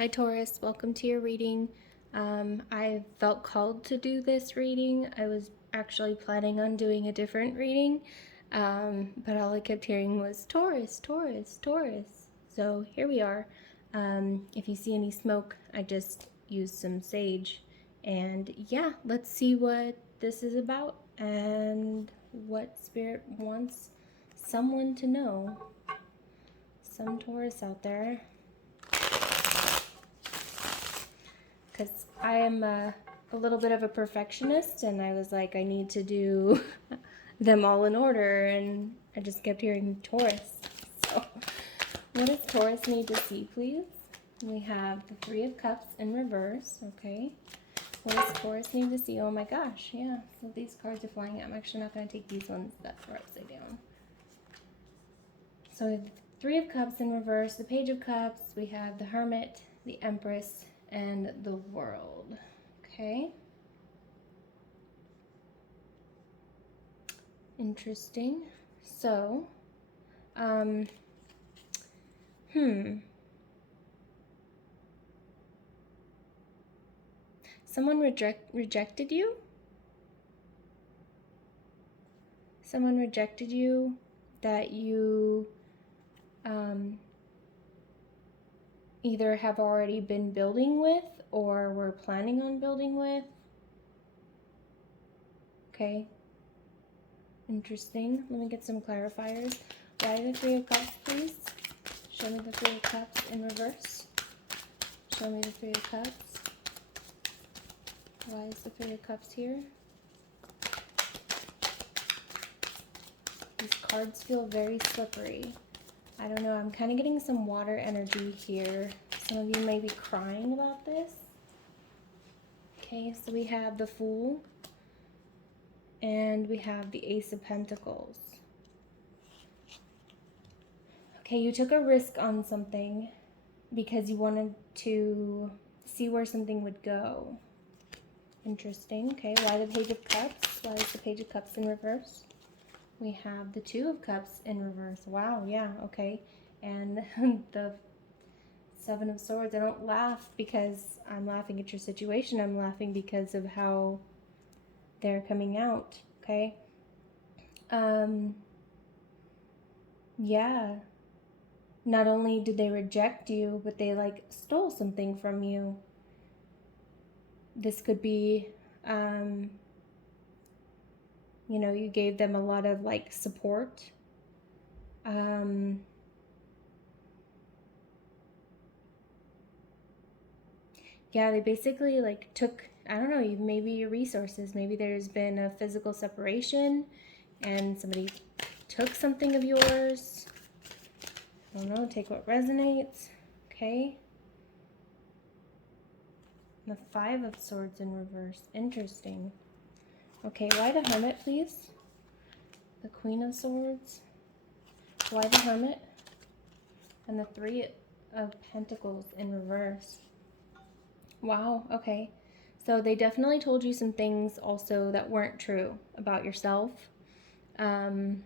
Hi Taurus, welcome to your reading. I felt called to do this reading. I was actually planning on doing a different reading, but all I kept hearing was Taurus, Taurus, Taurus. So here we are. If you see any smoke, I just used some sage. And yeah, let's see what this is about and what Spirit wants someone to know. Some Taurus out there. Because I am a little bit of a perfectionist, and I was like, I need to do them all in order, and I just kept hearing Taurus. So, what does Taurus need to see, please? We have the Three of Cups in reverse, okay? What does Taurus need to see? Oh my gosh, yeah. So these cards are flying out. I'm actually not going to take these ones that are upside down. So we have the Three of Cups in reverse, the Page of Cups, we have the Hermit, the Empress, and the World. Okay. Interesting. So, someone rejected you? Someone rejected you that you either have already been building with or were planning on building with. Okay. Interesting. Let me get some clarifiers. Why the Three of Cups, please? Show me the Three of Cups in reverse. Show me the Three of Cups. Why is the Three of Cups here? These cards feel very slippery. I don't know. I'm kind of getting some water energy here. Some of you may be crying about this. Okay, so we have the Fool. And we have the Ace of Pentacles. Okay, you took a risk on something because you wanted to see where something would go. Interesting. Okay, why the Page of Cups? Why is the Page of Cups in reverse? We have the Two of Cups in reverse. Wow, yeah, okay. And the Seven of Swords. I don't laugh because I'm laughing at your situation. I'm laughing because of how they're coming out, okay? Yeah. Not only did they reject you, but they like stole something from you. This could be, you know, you gave them a lot of like support. Yeah, they basically like took, I don't know, maybe your resources. Maybe there's been a physical separation and somebody took something of yours. I don't know, take what resonates. Okay. The Five of Swords in reverse. Interesting. Okay, why the Hermit, please? The Queen of Swords. Why the Hermit? And the Three of Pentacles in reverse. Wow, okay. So they definitely told you some things also that weren't true about yourself, or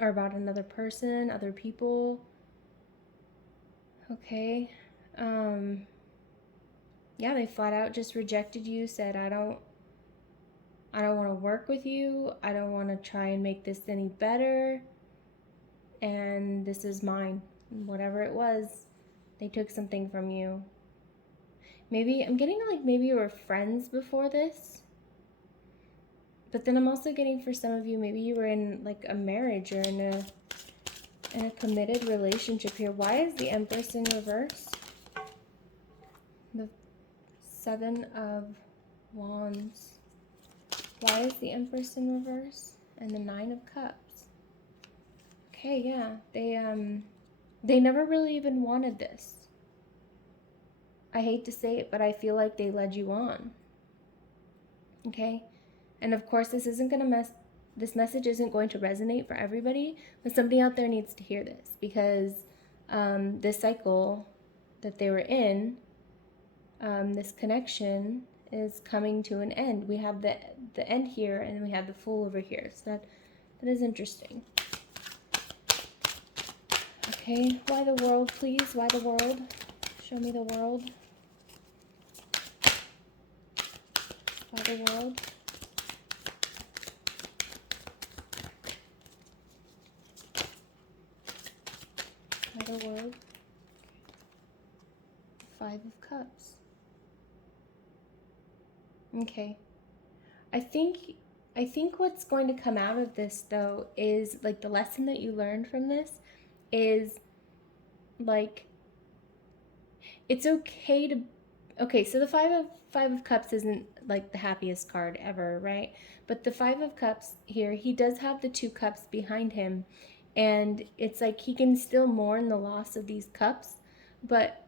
about another person, other people. Okay. Yeah, they flat out just rejected you, said, I don't want to work with you. I don't want to try and make this any better. And this is mine. Whatever it was, they took something from you. Maybe, I'm getting like maybe you were friends before this. But then I'm also getting for some of you, maybe you were in like a marriage or in a committed relationship here. Why is the Empress in reverse? The Seven of Wands. Why is the Empress in reverse? And the Nine of Cups. Okay, yeah. They never really even wanted this. I hate to say it, but I feel like they led you on. Okay? And of course, this message isn't going to resonate for everybody, but somebody out there needs to hear this because this cycle that they were in, this connection is coming to an end. We have the end here, and we have the Fool over here. So that is interesting. Okay, why the World, please? Why the World? Show me the World. By the world. By the world. 5 of Cups. Okay. I think what's going to come out of this, though, is like the lesson that you learned from this is like it's okay to so the five of Cups isn't like the happiest card ever, right? But the 5 of Cups here, he does have the 2 cups behind him, and it's like he can still mourn the loss of these cups, but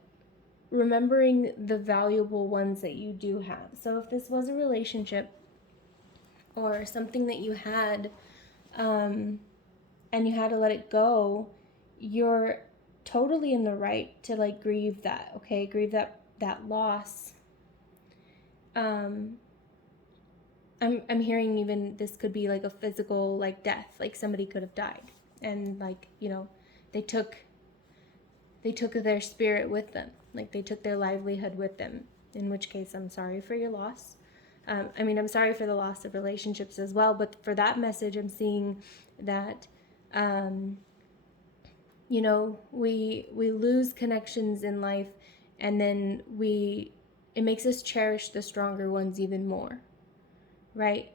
remembering the valuable ones that you do have. So if this was a relationship or something that you had, and you had to let it go, you're totally in the right to like grieve that, okay? Grieve that loss. I'm hearing even this could be like a physical like death, like somebody could have died, and like, you know, they took their spirit with them, like they took their livelihood with them, in which case I'm sorry for your loss. I'm sorry for the loss of relationships as well, but for that message, I'm seeing that, you know, we lose connections in life, and then it makes us cherish the stronger ones even more, right?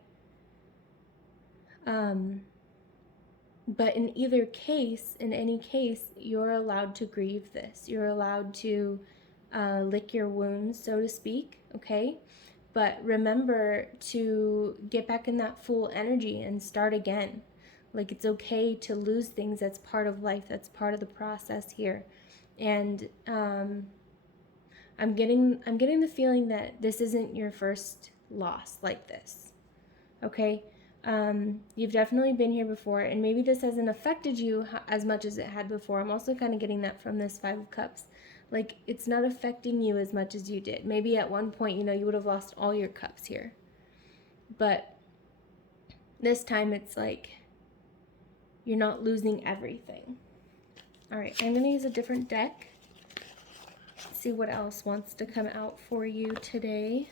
But in either case, in any case, you're allowed to grieve this. You're allowed to lick your wounds, so to speak, okay? But remember to get back in that full energy and start again. Like, it's okay to lose things. That's part of life. That's part of the process here. And I'm getting the feeling that this isn't your first loss like this, okay? You've definitely been here before, and maybe this hasn't affected you as much as it had before. I'm also kind of getting that from this 5 of Cups. Like, it's not affecting you as much as you did. Maybe at one point, you know, you would have lost all your cups here. But this time it's like you're not losing everything. All right, I'm going to use a different deck. See what else wants to come out for you today.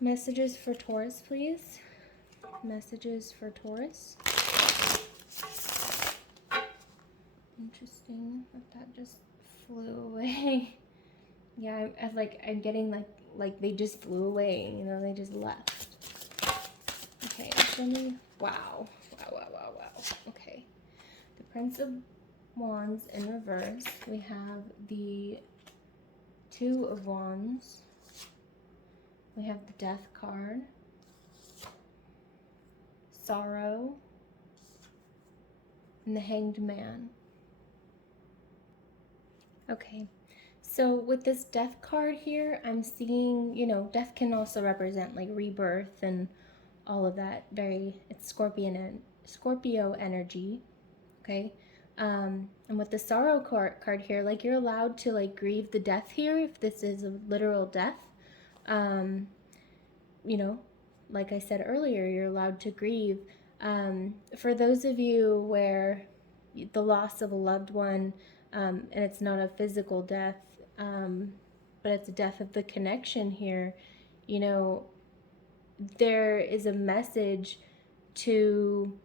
Messages for Taurus, please. Messages for Taurus. Interesting that just flew away. Yeah, I'm getting like they just flew away, you know, they just left. Okay, show me. Wow. Okay. The Prince of Wands in reverse. We have the 2 of Wands. We have the Death card. Sorrow. And the Hanged Man. Okay. So with this Death card here, I'm seeing, you know, death can also represent like rebirth and all of that. It's Scorpio energy, okay? And with the Sorrow card here, like you're allowed to like grieve the death here if this is a literal death. You know, like I said earlier, you're allowed to grieve. For those of you where the loss of a loved one, and it's not a physical death, but it's a death of the connection here, you know, there is a message to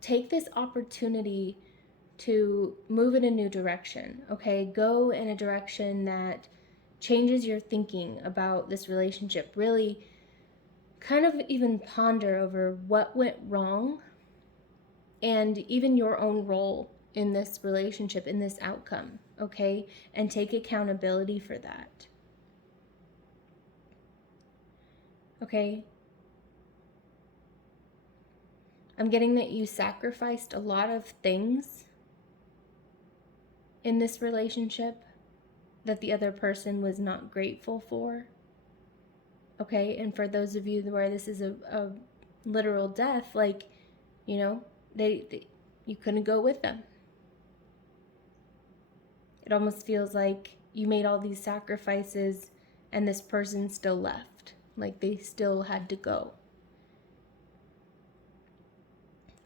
take this opportunity to move in a new direction, okay? Go in a direction that changes your thinking about this relationship. Really kind of even ponder over what went wrong and even your own role in this relationship, in this outcome, okay? And take accountability for that. Okay? I'm getting that you sacrificed a lot of things in this relationship that the other person was not grateful for. Okay? And for those of you where this is a literal death, like, you know, you couldn't go with them. It almost feels like you made all these sacrifices and this person still left. Like they still had to go.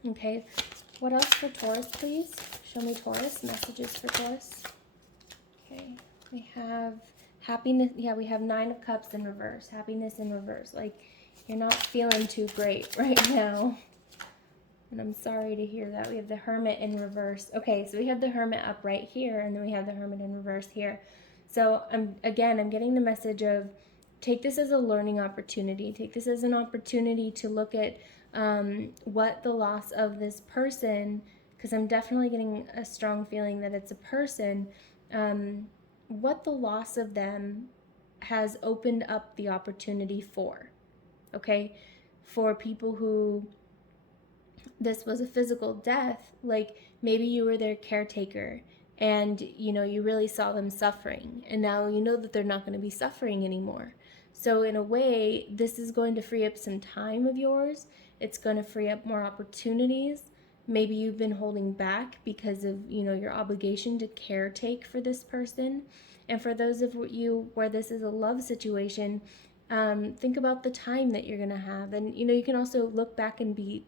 Okay, what else for Taurus, please? Show me Taurus, messages for Taurus. Okay, we have Happiness, yeah, we have 9 of Cups in reverse. Happiness in reverse. Like, you're not feeling too great right now. And I'm sorry to hear that. We have the Hermit in reverse. Okay, so we have the Hermit up right here, and then we have the Hermit in reverse here. So I'm getting the message of, take this as a learning opportunity. Take this as an opportunity to look at what the loss of this person, because I'm definitely getting a strong feeling that it's a person, what the loss of them has opened up the opportunity for, okay? For people who this was a physical death, like maybe you were their caretaker and you really saw them suffering, and now you know that they're not going to be suffering anymore. So in a way, this is going to free up some time of yours. It's going to free up more opportunities. Maybe you've been holding back because of your obligation to caretake for this person. And for those of you where this is a love situation, think about the time that you're going to have. And you can also look back and be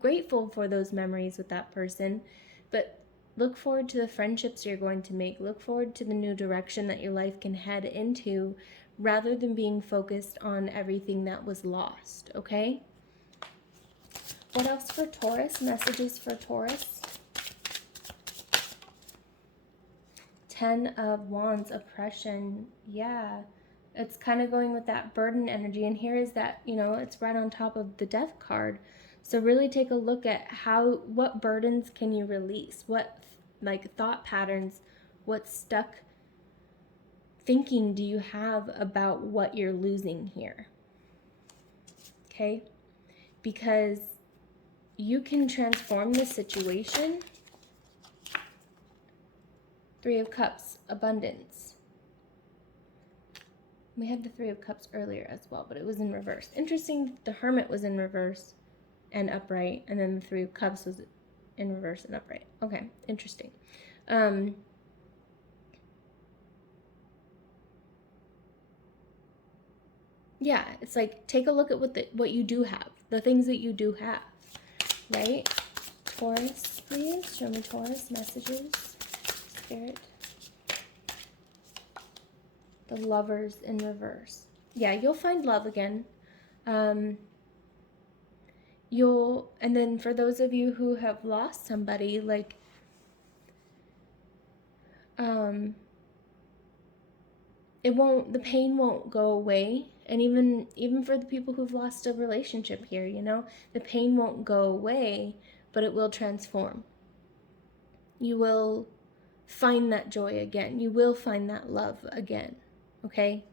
grateful for those memories with that person, but look forward to the friendships you're going to make. Look forward to the new direction that your life can head into, rather than being focused on everything that was lost, okay? What else for Taurus? Messages for Taurus. 10 of Wands, oppression. Yeah, it's kind of going with that burden energy. And here is that, it's right on top of the Death card. So really take a look at what burdens can you release? What thought patterns, what stuck thinking do you have about what you're losing here? Okay? Because you can transform the situation. 3 of Cups, abundance. We had the 3 of Cups earlier as well, but it was in reverse. Interesting, the Hermit was in reverse and upright, and then the 3 of Cups was in reverse and upright. Okay, interesting. Yeah, it's like, take a look at what you do have, the things that you do have, right? Taurus, please show me Taurus messages, Spirit. The Lovers in reverse. Yeah, you'll find love again. And then for those of you who have lost somebody, like, the pain won't go away. And even for the people who've lost a relationship here, the pain won't go away, but it will transform. You will find that joy again. You will find that love again, okay?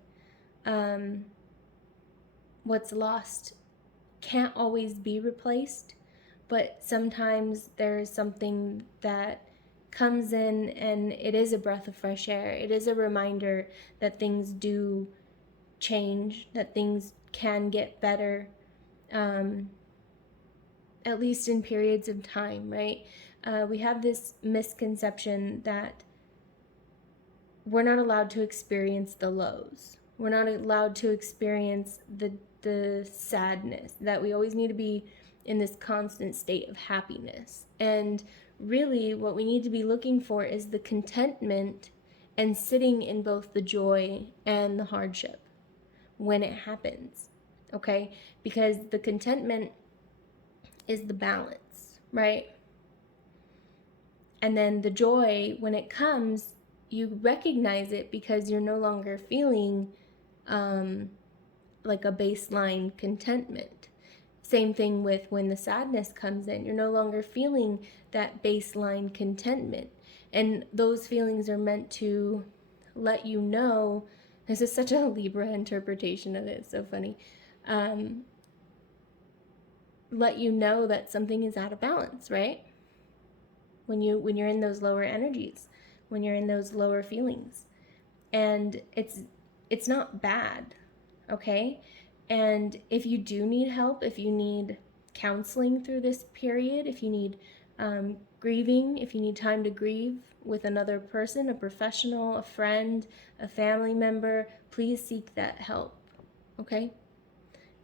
What's lost can't always be replaced, but sometimes there's something that comes in and it is a breath of fresh air. It is a reminder that things do change, that things can get better, at least in periods of time, right? We have this misconception that we're not allowed to experience the lows. We're not allowed to experience the sadness, that we always need to be in this constant state of happiness. And really what we need to be looking for is the contentment and sitting in both the joy and the hardship when it happens, okay? Because the contentment is the balance, right? And then the joy, when it comes, you recognize it because you're no longer feeling like a baseline contentment. Same thing with when the sadness comes in. You're no longer feeling that baseline contentment. And those feelings are meant to let you know, this is such a Libra interpretation of it, it's so funny. Let you know that something is out of balance, right? When you're in those lower energies, when you're in those lower feelings. And it's not bad, okay? And if you do need help, if you need counseling through this period, if you need grieving, if you need time to grieve with another person, a professional, a friend, a family member, please seek that help, okay?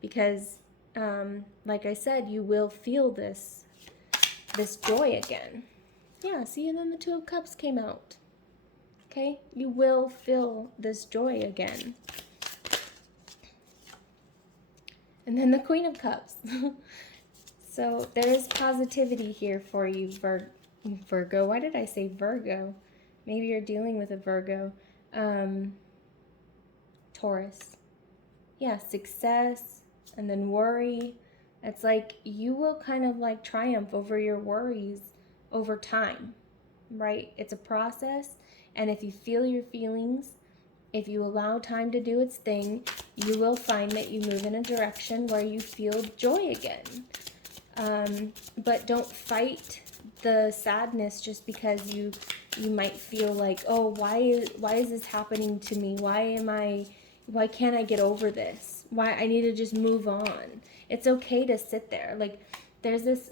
Because, like I said, you will feel this joy again. Yeah, see, and then the 2 of Cups came out. Okay? You will feel this joy again. And then the Queen of Cups. So there is positivity here for you, Virgo. Why did I say Virgo? Maybe you're dealing with a Virgo. Taurus. Yeah, success and then worry. It's like you will kind of like triumph over your worries over time, right? It's a process. And if you feel your feelings, if you allow time to do its thing, you will find that you move in a direction where you feel joy again. But don't fight the sadness just because you might feel like, oh, why is this happening to me? Why can't I get over this? Why I need to just move on. It's okay to sit there. Like there's this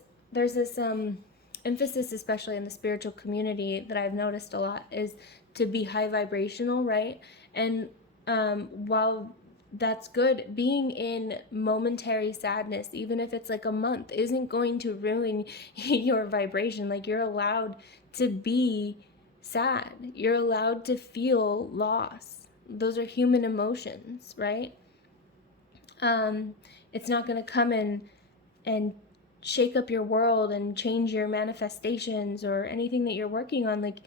emphasis, especially in the spiritual community, that I've noticed a lot is to be high vibrational, right? And while that's good, being in momentary sadness, even if it's like a month, isn't going to ruin your vibration. Like you're allowed to be sad. You're allowed to feel loss. Those are human emotions, right? It's not going to come in and shake up your world and change your manifestations or anything that you're working on. Like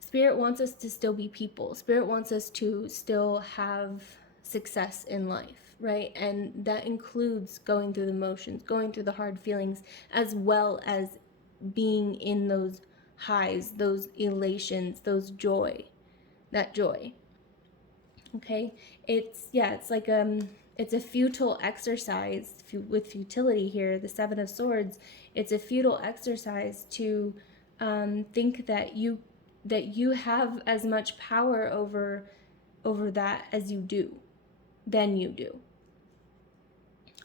Spirit wants us to still be people. Spirit wants us to still have success in life, right? And that includes going through the motions, going through the hard feelings, as well as being in those highs, those elations, those joy, that joy. Okay? It's like it's a futile exercise with futility here, the Seven of Swords. It's a futile exercise to think that you have as much power over that as you do, than you do.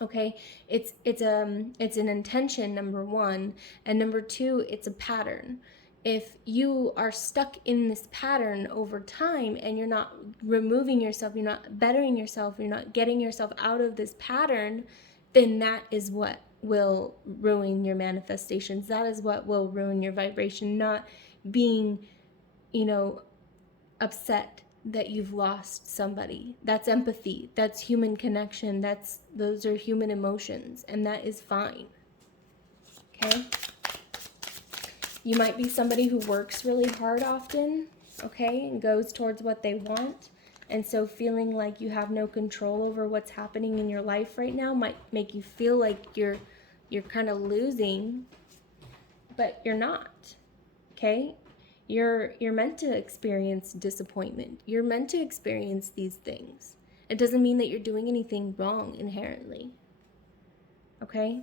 Okay, it's an intention, number one, and number two, it's a pattern. If you are stuck in this pattern over time and you're not removing yourself, you're not bettering yourself, you're not getting yourself out of this pattern, then that is what will ruin your manifestations. That is what will ruin your vibration, not being, upset that you've lost somebody. That's empathy. That's human connection. Those are human emotions, and that is fine. Okay? You might be somebody who works really hard often, okay, and goes towards what they want. And so feeling like you have no control over what's happening in your life right now might make you feel like you're kind of losing, but you're not. Okay? You're meant to experience disappointment. You're meant to experience these things. It doesn't mean that you're doing anything wrong inherently. Okay?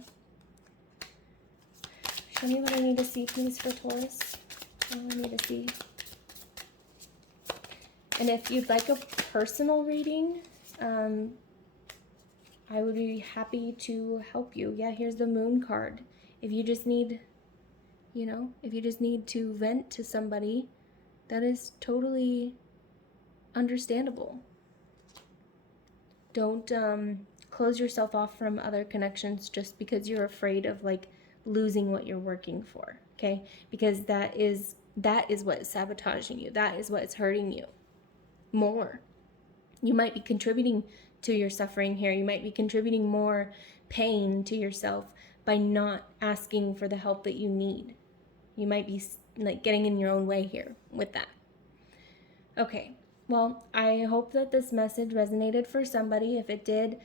Show me what I need to see, please, for Taurus. What do I need to see? And if you'd like a personal reading, I would be happy to help you. Yeah, here's the Moon card. If you just need, if you just need to vent to somebody, that is totally understandable. Don't close yourself off from other connections just because you're afraid of losing what you're working for, okay? Because that is what's sabotaging you. That is what's hurting you more. You might be contributing to your suffering here. You might be contributing more pain to yourself by not asking for the help that you need. You might be getting in your own way here with that. Okay, well, I hope that this message resonated for somebody. If it did,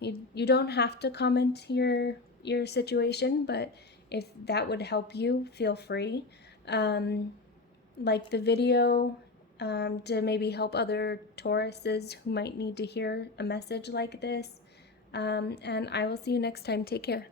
you don't have to comment your situation, but if that would help you, feel free. Like the video to maybe help other Tauruses who might need to hear a message like this. And I will see you next time. Take care.